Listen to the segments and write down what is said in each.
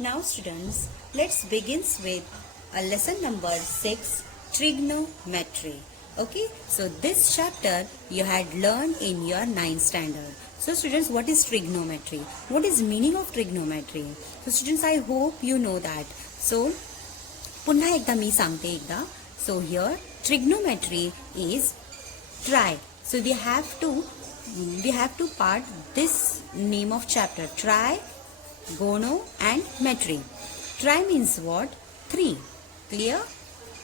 Now students, let's begin with lesson number 6, trigonometry. Okay, so this chapter you had learned in your 9th standard. So students, what is trigonometry? What is meaning of trigonometry? So students, I hope you know that. So पुन्हा एकदा मी सांगते एकदा. So here trigonometry is try. So we have to part this name of chapter, try, gono and metry. Try means what? 3. Clear?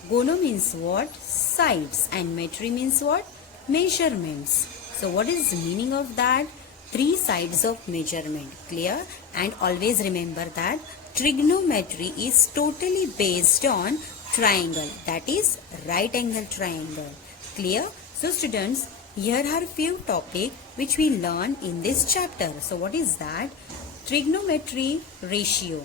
Gono means what? Sides. And metry means what? Measurements. So what is the meaning of that? 3 sides of measurement. Clear? And always remember that trigonometry is totally based on triangle, that is right angle triangle. Clear? So students, here are few topics which we learn in this chapter. So what is that? Trigonometry ratio,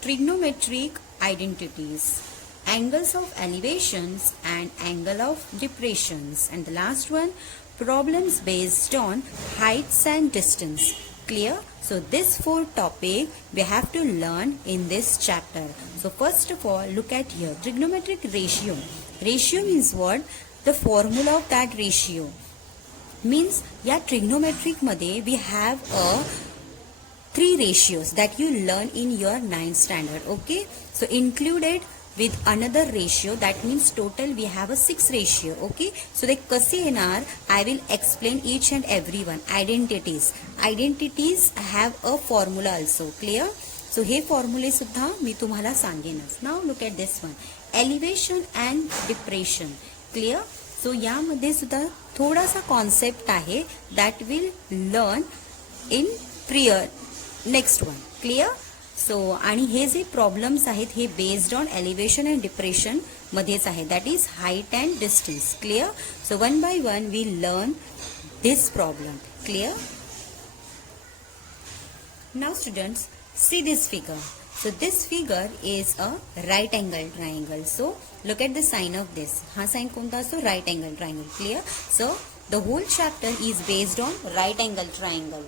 trigonometric identities, angles of elevations and angle of depressions, and the last one, problems based on heights and distance. Clear? So this 4 topic we have to learn in this chapter. So first of all, look at here, trigonometric ratio. Ratio means what? The formula of that ratio means या trigonometric मध्ये we have a 3 ratios that you learn in your 9th standard. Okay, so included with another ratio, that means total we have a 6 ratio. Okay, so they कसे येणार, I will explain each and every one. Identities have a formula also. Clear? So hey formula सुद्धा मी तुम्हाला सांगेनच. Now look at this one, elevation and depression. Clear? So यामध्ये सुद्धा थोडासा concept आहे that will learn in next one. Clear? So आणि हे जे problems आहेत हे based on elevation and depression मध्येच आहे, that is height and distance. Clear? So one by one we learn this problem. Clear? Now students, see this figure. So this figure is a right angle triangle. So look at the sign of this. हा sign कोणता असतो? right angle triangle. Clear? So the whole chapter is based on right angle triangle.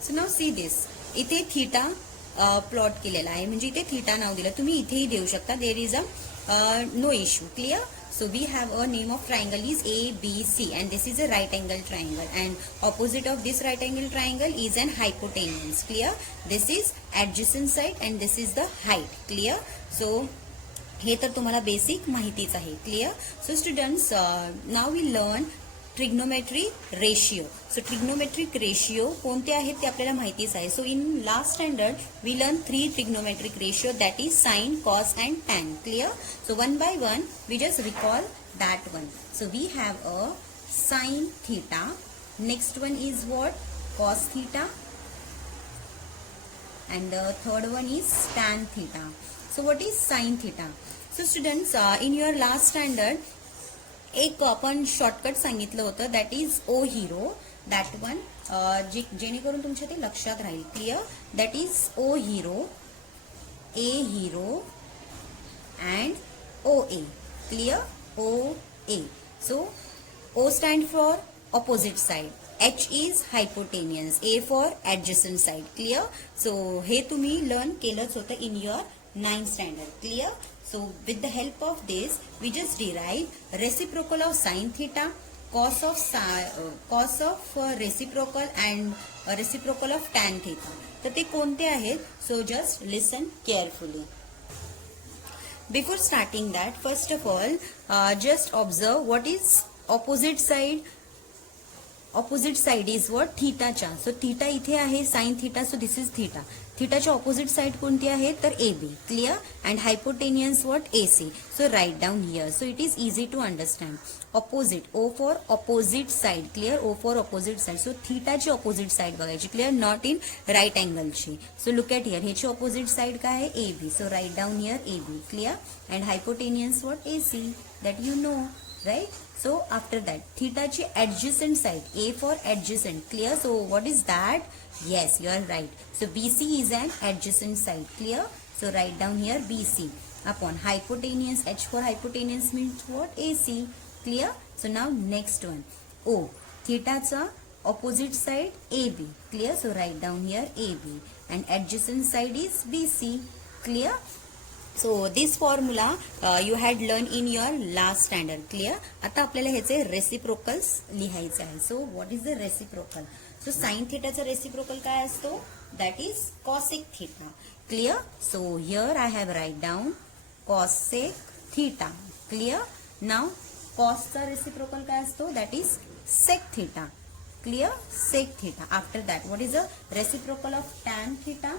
So now see this. इथे theta plot केलेला आहे, म्हणजे इथे theta नाव दिलं, तुम्ही इथेही देऊ शकता. There is a no issue. Clear? So we have a name of triangle is ABC and this is a right angle triangle, and opposite of this right angle triangle is an hypotenuse. Clear? This is adjacent side and this is the height. Clear? So हे तर तुम्हाला basic माहितीच आहे. Clear? So students, now we learn trigonometry ratio. So trigonometric ratio कोणते आहेत ते आपल्याला माहितीच आहे. So in last standard we learn 3 trigonometric ratio, that is sine, cos and tan. Clear? So one by one we just recall that one. So we have a sine theta, next one is what? Cos theta, and the third one is tan theta. So what is sin theta? So students, in your last standard एक आपण shortcut सांगितलं होतं, that is O hero. That one जेणेकरून तुमच्या ते लक्षात राहील. Clear? That is O hero, A hero and O A. Clear? O A. So O stand for opposite side, H is hypotenuse, A for adjacent side. Clear? So हे तुम्ही learn केलंच होतं in your 9th standard. Clear? So with the help of this we just derive reciprocal of sin theta, cos of reciprocal and reciprocal of tan theta. तर ते कोणते आहेत? So just listen carefully. Before starting that, first of all, just observe what is opposite side. Opposite side is what? थीटाच्या. So theta इथे आहे, sine theta, so this is theta. थीटाच्या opposite side कोणती आहे? तर A B. Clear? And hypotenuse what? A C. So right down here. So it is easy to understand. Opposite, O for opposite side. Clear? O for opposite side. So थीटाची opposite side बघायची. Clear? Not in right अँगलची. So look at here, ह्याची opposite side काय आहे? A B. So right down here A B. Clear? And hypotenuse what? A C. That you know, right? So after that, theta ची adjacent side, A for adjacent. Clear? So what is that? Yes, you are right. So BC is an adjacent side. Clear? So write down here BC upon hypotenuse. H for hypotenuse means what? AC. Clear? So now next one, O. थीटाचा opposite side AB. Clear? So write down here AB. And adjacent side is BC. Clear? So this formula you had learned in your last standard. Clear? आता आपल्याला ह्याचे reciprocals लिहायचे आहे. So what is the reciprocal? So sine थिटाचा reciprocal काय असतो? That is cosec theta. Clear? So here I have right down cosec theta. Clear? Now कॉसचा reciprocal काय असतो? That is sec theta. Clear? Sec theta. After that, what is the reciprocal of tan theta?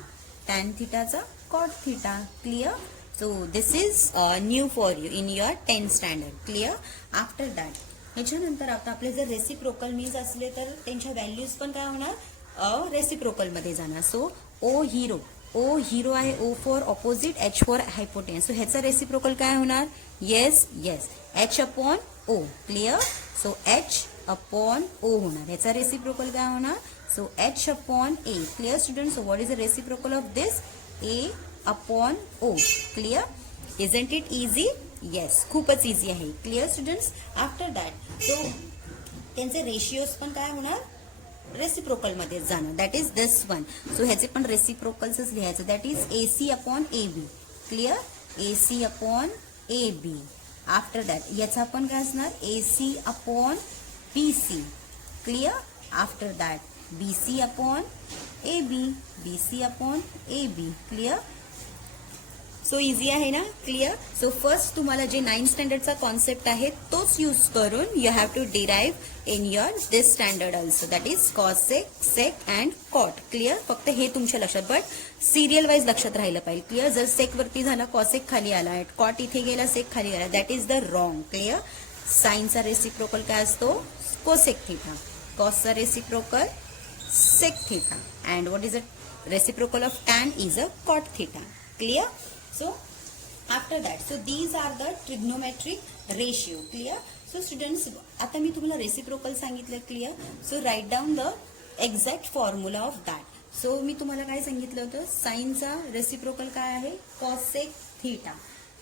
Tan theta is a cot theta. Clear? So this is new for you in your 10th standard. Clear? After that, ह्याच्यानंतर आता आपले जर reciprocal means असले तर त्यांच्या values पण काय होणार? Reciprocal मध्ये जाणार. सो ओ हिरो आहे, O for opposite, H for hypotenuse. So ह्याचा रेसिप्रोकल काय होणार? Yes H upon O. Clear? So H upon O होणार. ह्याचा रेसिप्रोकल काय होणार? So H upon A. Clear student? So what is the reciprocal of this? A upon O. Clear? Isn't it easy? Yes, खूपच easy आहे. Clear students? After that so त्यांचे ratios पण काय होणार? रेसिप्रोकल मध्ये जाणार. That is this one. सो ह्याचे पण रेसिप्रोकल्सच लिहायचं. That is AC upon AB. Clear? AC upon AB. After that याचा पण काय असणार? AC upon BC. Clear? After that BC upon AB. BC upon AB. Clear? So easy आहे ना? क्लियर? सो फर्स्ट तुम्हाला जे 9th स्टँडर्डचा कॉन्सेप्ट आहे तोच use करून you have to derive in your this standard also. That is cosec, sec and cot. Clear? फक्त हे तुमच्या लक्षात, बट सिरियल वाईज लक्षात राहिलं पाहिजे. क्लियर? जर सेक वरती झाला कॉसेक खाली आला, कॉट इथे गेला सेक खाली गेला, that is the wrong. Clear? साइनचा रेसिप्रोकल काय असतो? Cosec theta. कॉसचा reciprocal sec theta. And what is the reciprocal of tan? Is a cot theta. Clear? So after that, so these are the trigonometric ratio. Clear? So students, आता मी तुम्हाला reciprocal सांगितलं. Clear? So right down the exact formula of that. So मी तुम्हाला काय सांगितलं होतं? साइनचा reciprocal काय आहे? Cosec theta.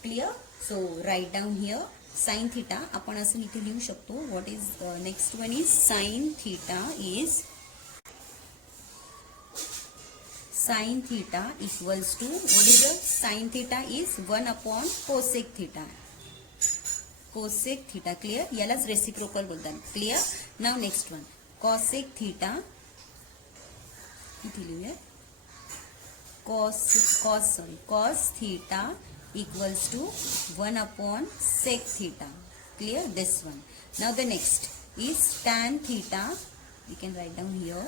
Clear? So right down here sine theta. आपण असं इथे लिहू शकतो. What is next one is sine theta is sin theta equals to, what is the sin theta is 1 upon cosec theta. Cosec theta. Clear? यालाच reciprocal बोलतात. Clear? Now next one cosec theta. इथे लिहूया. cos theta equals to 1 upon sec theta. Clear? This one. Now the next is tan theta. We can write down here.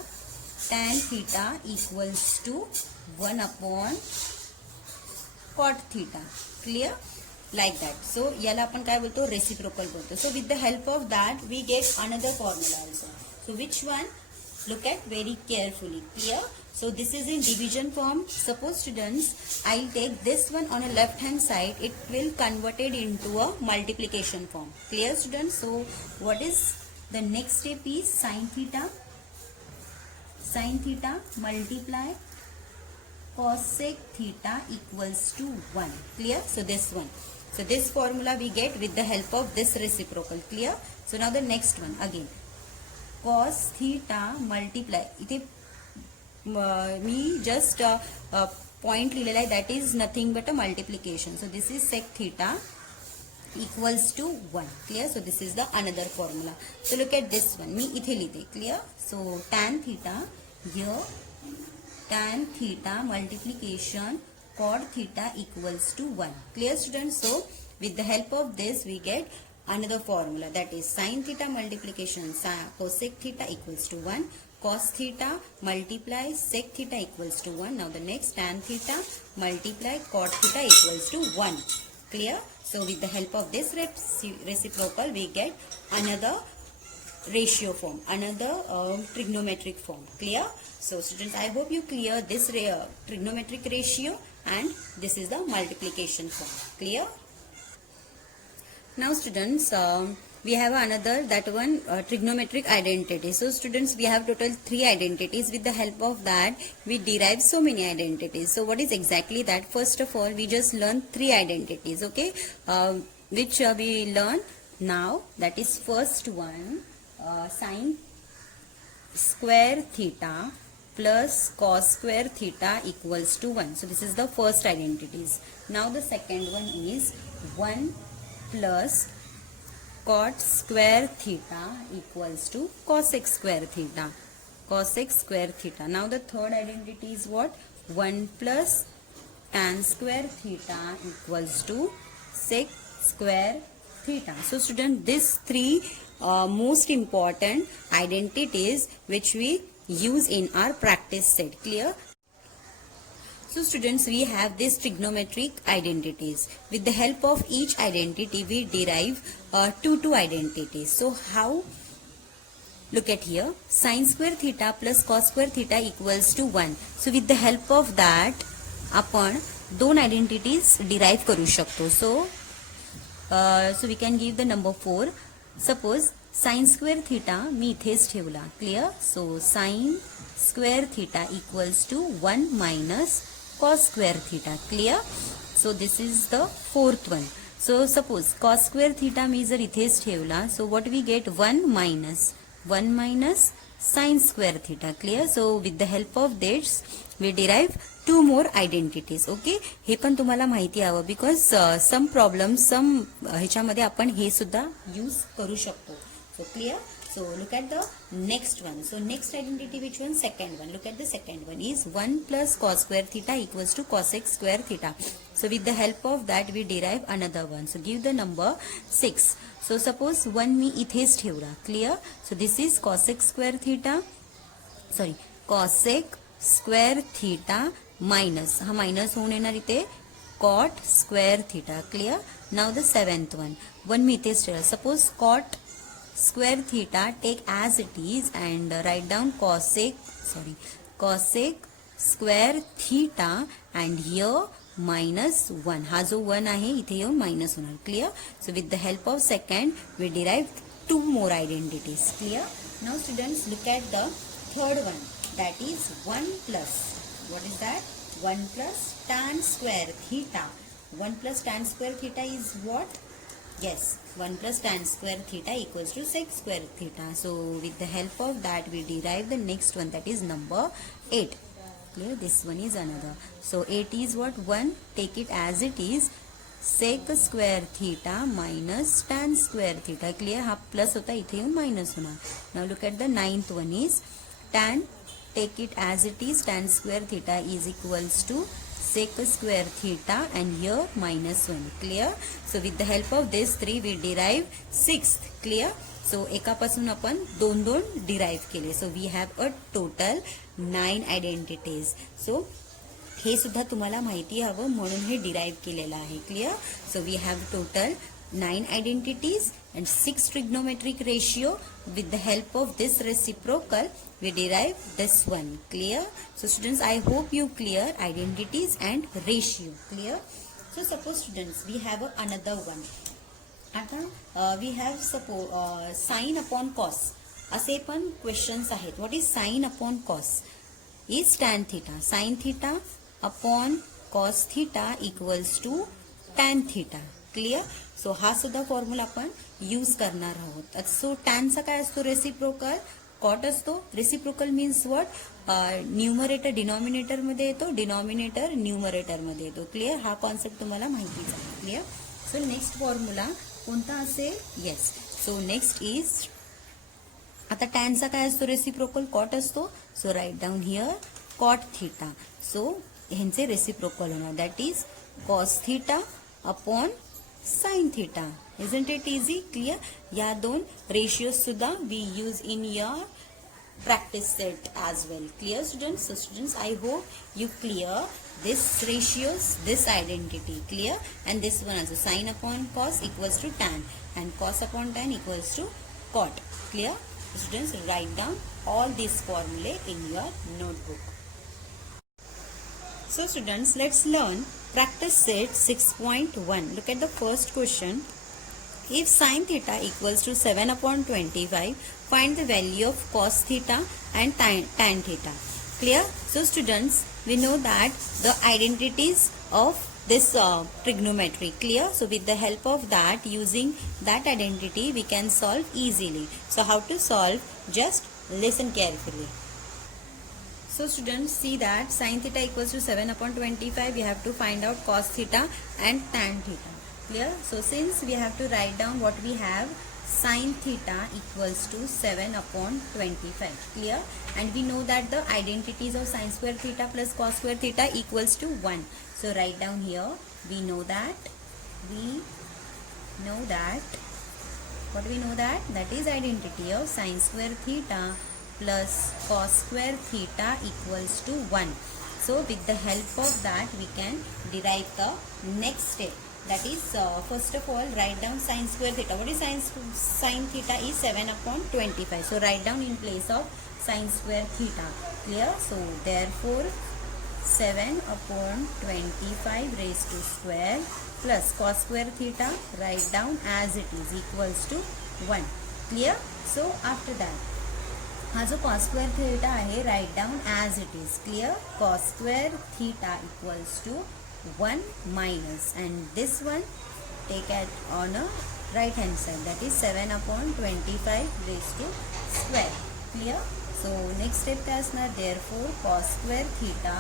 Tan theta equals to 1 upon cot theta. Clear? Like that. So याला आपण काय बोलतो? Reciprocal बोलतो. So with the help of that we get another formula also. So which one? Look at very carefully. Clear? So this is in division form. Suppose students, I'll take this one on a left hand side. It will converted into a multiplication form. Clear students? So what is the next step is sin theta. Sin theta multiply cosec theta equals to 1. Clear? So this one. So this formula we get with the help of this reciprocal. Clear? So now the next one again. Cos theta multiply. इथे मी just point लिहिलेला आहे. That is nothing but a multiplication. So this is sec theta equals to 1. Clear? So this is the another formula. So look at this one. मी इथे लिहिते. Clear? So tan theta here, tan theta multiplication cot theta equals to 1. Clear students? So with the help of this we get another formula, that is sin theta multiplication cosec theta equals to 1. Cos theta multiply sec theta equals to 1. Now the next tan theta multiply cot theta equals to 1. Clear? So with the help of this reciprocal we get another ratio form, another trigonometric form. Clear? So students, I hope you clear this trigonometric ratio and this is the multiplication form. Clear? Now students, we have another, that one trigonometric identity. So students, we have total 3 identities. With the help of that we derive so many identities. So what is exactly that? First of all, we just learn 3 identities. Okay, which we learn now. That is first one, square theta plus cos square theta equals to 1. So this is the first identities. Now the second one is 1 plus cot square theta equals to cosec square theta. Cosec square theta. Now the third identity is what? 1 plus tan square theta equals to sec square theta. So student, these three most important identities which we use in our practice set. Clear? So students, we have these trigonometric identities. With the help of each identity, we derive two identities. So how? Look at here. Sin square theta plus cos square theta equals to 1. So with the help of that, आपण दोन identities derive करू शकतो. So we can give the number 4. Suppose sin square theta मी इथेच ठेवला. Clear? So sin square theta equals to 1 minus cos square theta. Clear? So this is the fourth one. So suppose cos square theta मी जर इथेच ठेवला, so what we get? 1 minus sin square theta. Clear? So with the help of this we derive two more identities. Okay, हे पण तुम्हाला माहिती हवं, because some problems, some ह्याच्यामध्ये आपण हे सुद्धा यूज करू शकतो. So clear? So look at the next one. So next identity, which one? Second one. Look at the second one is 1 plus cos square theta equals to cosec square theta. So with the help of that we derive another one. So give the number 6. So suppose 1 मी इथेच ठेवला. Clear? So this is cosec square theta. Sorry, cosec square theta minus, हा minus होऊन येणार इथे cot square theta. Clear? Now the seventh one. 1 मी इथेच ठेवला. Suppose cot square theta take as it is and write down cosec square theta and here minus 1. हा जो 1 आहे इथे येऊन मायनस होणार. Clear? So with the help of second we derive two more identities. Clear? Now students, look at the third one, that is 1 plus, what is that? 1 plus tan square theta. 1 plus tan square theta is what? Yes, 1 plus tan square theta equals to sec square theta. So with the help of that we derive the next one, that is number 8. Clear? This one is another. So 8 is what? 1, take it as it is, sec square theta minus tan square theta. Clear? हा plus होता, इथे येऊन minus होणार. Now look at the ninth one is tan, take it as it is, tan square theta is equals to sec square theta and here minus 1. Clear? So with the help of these three we derive 6th. Clear? So एकापासून आपण दोन derive केले. So we have a total 9 identities. So हे सुद्धा तुम्हाला माहिती हवं म्हणून हे derive केलेलं आहे. Clear? So we have total 9 identities and 6 trigonometric ratio. With the help of this reciprocal we derive this one. Clear? So students, I hope you clear identities and ratio. Clear? So suppose students, we have another one. आता we have suppose sin upon cos असे पण questions आहेत. What is sin upon cos? Is tan theta. Sin theta upon cos theta equals to tan theta. Clear? So हा सुद्धा formula आपण use करणार आहोत. सो टॅनचा काय असतो? रेसिप्रोकल. कॉट असतो. Reciprocal means what? Numerator denominator मध्ये येतो, डिनॉमिनेटर न्यूमरेटर मध्ये येतो. क्लिअर? हा कॉन्सेप्ट तुम्हाला माहितीच आहे. क्लिअर? सो नेक्स्ट फॉर्म्युला कोणता असेल? येस. सो नेक्स्ट इज, आता टॅनचा काय असतो? रेसिप्रोकल. कॉट असतो. So right down here cot theta. So ह्यांचे रेसिप्रोकल होणार, that is cos theta upon sin theta. Isn't it easy? Clear? या दोन ratios सुद्धा we use in your practice set as well. Clear students? So students, I hope you clear this ratios, this identity. Clear? And this one also, sin upon cos equals to tan and cos upon tan equals to cot. Clear? Students, write down all these formulae in your notebook. So students, let's learn practice set 6.1. Look at the first question. If sin theta equals to 7 upon 25, find the value of cos theta and tan theta. Clear? So students, we know that the identities of this trigonometry. Clear? So with the help of that, using that identity, we can solve easily. So how to solve? Just Listen carefully. So students, see that sin theta equals to 7 upon 25. We have to find out cos theta and tan theta. Clear? So since we have to write down what we have, sin theta equals to 7 upon 25. Clear? And we know that the identities of sin square theta plus cos square theta equals to 1. So write down here. We know that. What we know that? That is identity of sin square theta plus cos square theta equals to 1. So with the help of that we can derive the next step. That is, first of all, write down sin square theta. What is sin theta is 7 upon 25. So write down in place of sin square theta. Clear? So therefore 7 upon 25 raised to square plus cos square theta, write down as it is, equals to 1. Clear? So after that, हा जो cos square theta आहे, write down as it is. Clear? Cos square theta equals to 1 minus, and this one take it on a right hand side, that is 7 upon 25 raised to square. Clear? So next step काय असणार, therefore cos square theta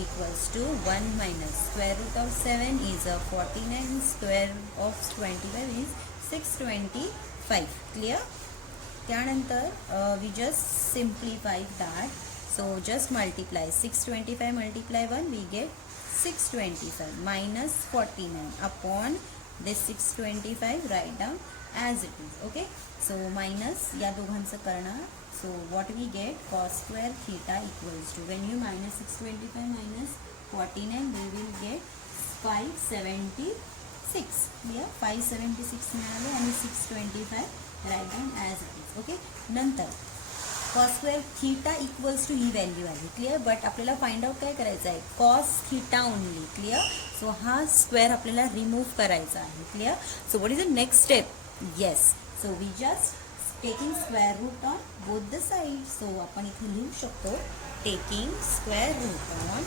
equals to 1 minus square root of 7 is a 49, square of 25 is 625. Clear? त्यानंतर we just simplify that. So just multiply 625 multiply 1, we get 625 minus 49 upon this 625, write down as it is. Okay, so minus या दोघांचं करणार. So what we get, cos square theta equals to, when you minus 625 minus 49, we will get 576. Yeah, 576 मिळाले आणि 625 write down as it is. Okay, नंतर cos square theta equals to ही value आहे. Clear? But आपल्याला find out काय करायचं आहे, cos theta only. Clear? So हा स्क्वेअर आपल्याला रिमूव्ह करायचा आहे. Clear? So what is the next step? Yes, so we just taking square root on both the side. So आपण इथे लिहू शकतो taking square root on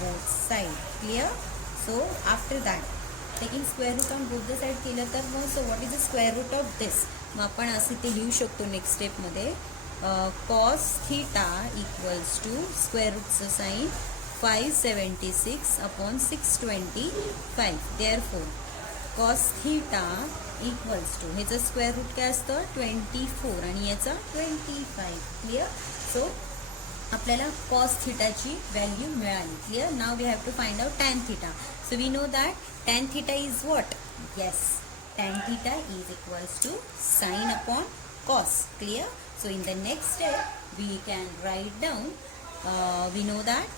both side. Clear? So after that taking square root on both the side केलं तर मग so what is the square root of this? मग आपण असं ते लिहू शकतो नेक्स्ट स्टेप मध्ये cos theta equals to square रूटचं sign 576 upon 625. therefore cos theta equals to, ह्याचं स्क्वेअर रूट काय असतं 24 आणि याचा 25. क्लिअर? सो आपल्याला cos theta ची व्हॅल्यू मिळाली. Clear? Now we have to find out tan theta. So we know that tan theta is what? Yes, tan theta is equals to sin upon cos. Clear? So in the next step we can write down, we know that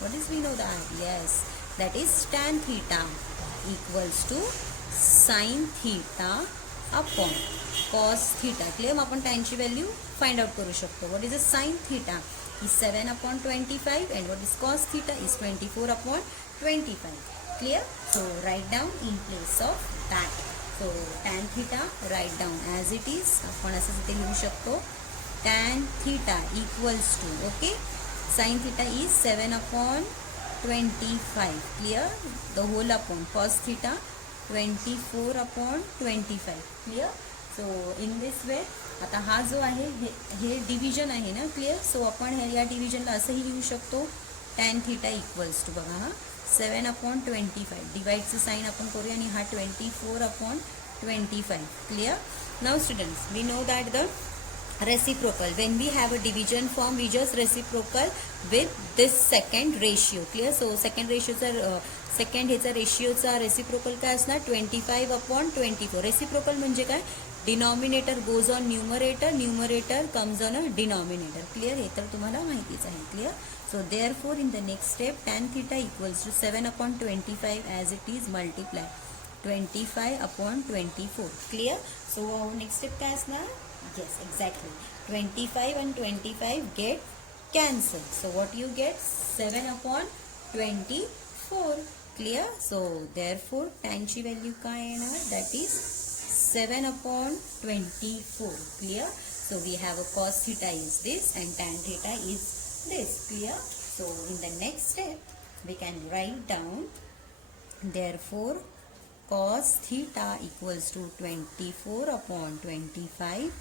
what is we know that? Yes, that is tan theta equals to sin theta upon cos theta. Clear? मग आपण tan ची value find out करू शकतो. What is the sin theta? Is 7 upon 25, and what is cos theta is 24 upon 25. Clear? So write down in place of that. So tan theta write down as it is. आपण असं इथे लिहू शकतो tan theta equals to, okay, sin theta is 7 upon 25. Clear? The whole upon cos theta 24 upon 25. Clear? So in this way, आता हा जो आहे हे division आहे ना. क्लिअर? सो आपण या डिव्हिजनला असंही लिहू शकतो tan theta इक्वल्स टू, बघा हा 7 upon 25, डिवाइडचं साइन आपण करूया आणि हा 24 upon 25. Clear? Now students, we know that the reciprocal, when we have a division form we just reciprocal with this second ratio. Clear? So second ratioचा second ह्याचा रेशियोचा reciprocal काय असणार 25 upon 24. रेसिप्रोकल म्हणजे काय, denominator goes on numerator, numerator comes on a denominator. Clear? हे तर तुम्हाला माहितीच आहे. Clear? So therefore in the next step tan theta equals to 7 upon 25 as it is multiply 25 upon 24. Clear? So next step काय असणार? Yes, exactly. 25 and 25 get cancelled. So what you get? 7 upon 24. Clear? So therefore tan ची value काय येणार? That is 7 upon 24. Clear? So we have a cos theta is this and tan theta is this. Clear? So in the next step we can write down Therefore, cos theta equals to 24 upon 25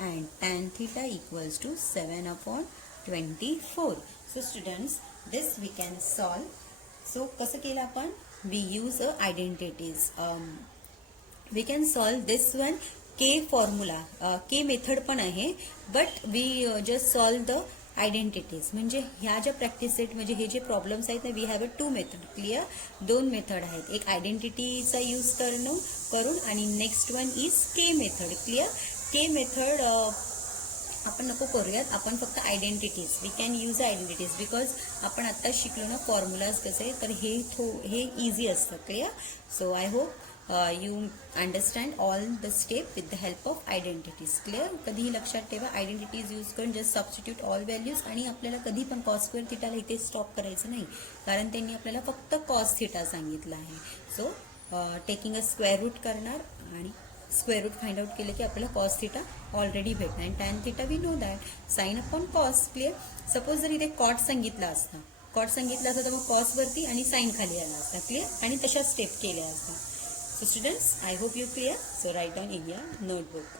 and tan theta equals to 7 upon 24. So students, this we can solve. So कसं केलं आपण? We use identities. We can solve this one K formula. K method पण आहे, but we just solve the identities. म्हणजे ह्या ज्या practice set म्हणजे हे जे प्रॉब्लेम्स आहेत ना, we have 2 method. Clear? 2 method आहेत. एक आयडेंटिटीचा यूज करून आणि next one is K method. Clear? K method आपण नको करूयात, आपण फक्त identities. We can use identities because आपण आता शिकलो ना फॉर्म्युलाज कसे, तर हे इझी असतं. Clear? So I hope you understand all the step with the help of identities. Clear? कधीही लक्षात ठेवा, आयडेंटिटीज यूज करून जस्ट सबस्टिट्यूट ऑल व्हॅल्यूज. आणि आपल्याला कधी पण कॉस स्क्वेअर थिटाला इथे स्टॉप करायचं नाही, कारण त्यांनी आपल्याला फक्त कॉस थिटा सांगितलं आहे. So taking a square root करणार आणि स्क्वेअर रूट फाइंड आउट केलं की आपल्याला कॉस थिटा ऑलरेडी भेटणार. आणि tan theta we know that sine upon cos. Clear? Suppose जर इथे कॉट सांगितलं असतं तर मग कॉस वरती आणि साइन खाली आला असता. क्लिअर? आणि तशा स्टेप केल्या असतात. So students, I hope you clear. So write down in your notebook.